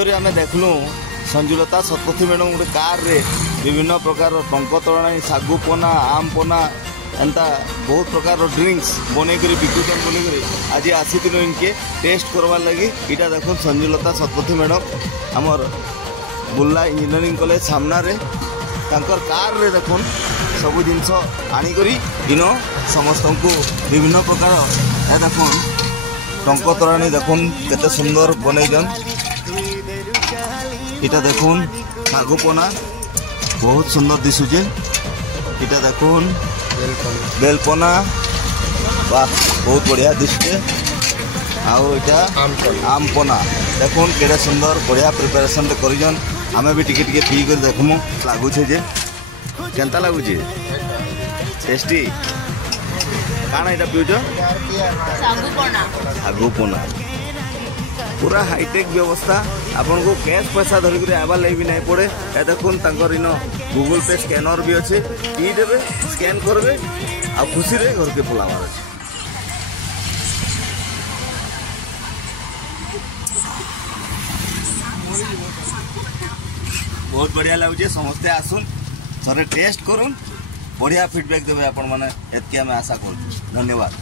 आम देखलु संजुलता शतपथी मैडम गोटे कार रे विभिन्न प्रकार टंक तोरणी सागु पोना आम पोना एंता बहुत प्रकार ड्रिंक्स बनईकर बिकुचन बोलिक आज आसी इनके टेस्ट करवार लगी। इटा देखो संजुलता शतपथी मैडम आमर बुर्ला इंजीनियरिंग कॉलेज सामना रे तांकर कार रे देखुन सबू जिनस आनिकरी इन समस्त को विभिन्न प्रकार देखुन टंक तोराणी देखुन केते सुंदर बनईजन। इटा देखुन सागुपना बहुत सुंदर दिशुचे। इटा देखुन बेलपना वाह बहुत बढ़िया दिशुचे। आउ इटा आमपना देखुन केड़े सुंदर बढ़िया प्रिपरेशन करिजन। आमे भी टिके टिके पी कर देखमु लागुछे जे केनता लागुछे टेस्टी। काना इटा पिउछ सागुपना पूरा हाईटेक व्यवस्था आपन को कैश पैसा धरिक आवार लगे भी नहीं पड़े। ए देखुन तांकर इन गूगल पे स्कैनर भी अच्छे पी देवे स्कैन करबे आ खुशी रे घर के पलावार अच्छे। बहुत बढ़िया लगे समस्ते आसुन थोड़े टेस्ट करुन बढ़िया फीडबैक देवे आपण माने एतके आमे आशा करू। धन्यवाद।